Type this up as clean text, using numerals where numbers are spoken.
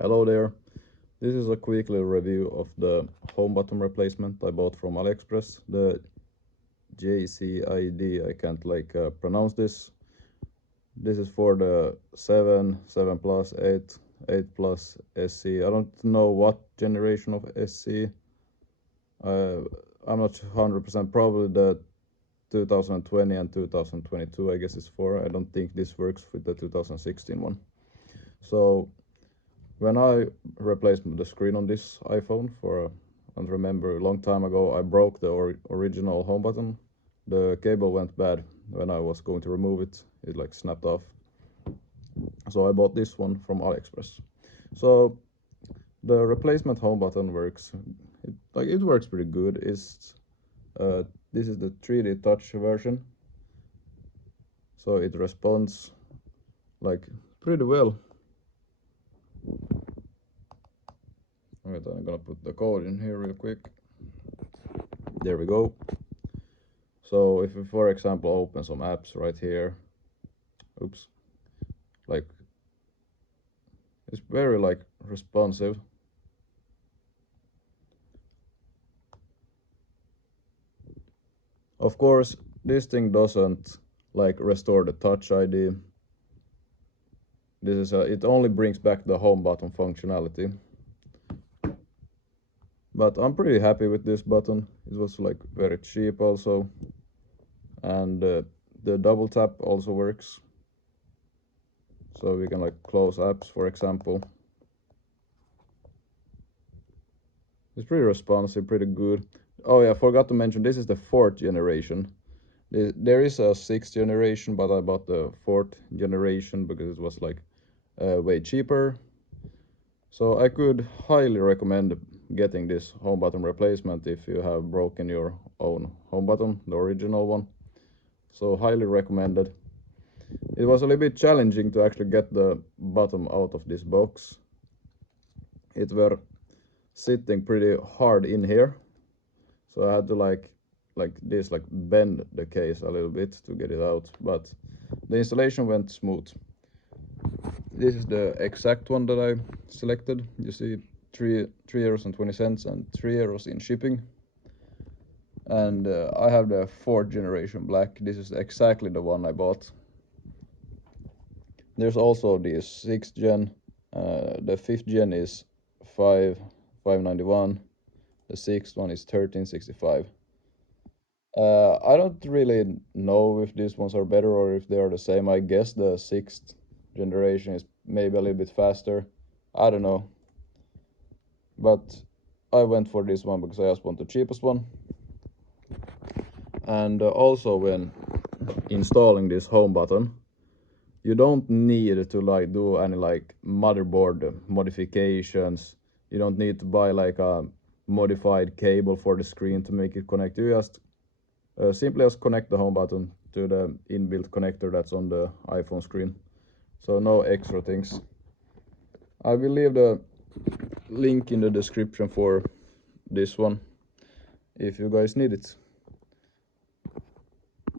Hello there. This is a quick little review of the home button replacement I bought from AliExpress. The JCID, I can't pronounce this. This is for the 7, 7 Plus, 8, 8 Plus SC. I don't know what generation of SC. I'm not 100%, probably the 2020 and 2022 I guess is for. I don't think this works with the 2016 one. So when I replaced the screen on this iPhone and remember a long time ago, I broke the original home button. The cable went bad when I was going to remove it. It like snapped off. So I bought this one from AliExpress. So the replacement home button works. It works pretty good. This is the 3D touch version. So it responds like pretty well. Wait, I'm gonna put the code in here real quick. There we go. So if we, for example, open some apps right here, oops, it's very responsive. Of course, this thing doesn't restore the Touch ID. It only brings back the home button functionality. But I'm pretty happy with this button. It was very cheap also. And the double tap also works. So we can close apps, for example. It's pretty responsive, pretty good. Oh yeah, I forgot to mention, this is the 4th generation. There is a 6th generation, but I bought the 4th generation because it was way cheaper. So I could highly recommend getting this home button replacement if you have broken your own home button, the original one. So highly recommended. It was a little bit challenging to actually get the bottom out of this box. It were sitting pretty hard in here, so I had to bend the case a little bit to get it out, but the installation went smooth. This is the exact one that I selected. You see €3.20 and €3 in shipping. And I have the 4th generation black. This is exactly the one I bought. There's also the 6th gen. The 5th gen is $591. The 6th one is $13.65. I don't really know if these ones are better or if they are the same. I guess the 6th generation is maybe a little bit faster. I don't know. But I went for this one because I just want the cheapest one. And also when installing this home button, you don't need to do any motherboard modifications. You don't need to buy a modified cable for the screen to make it connect. You just simply just connect the home button to the inbuilt connector that's on the iPhone screen. So no extra things. I will leave the link in the description for this one if you guys need it.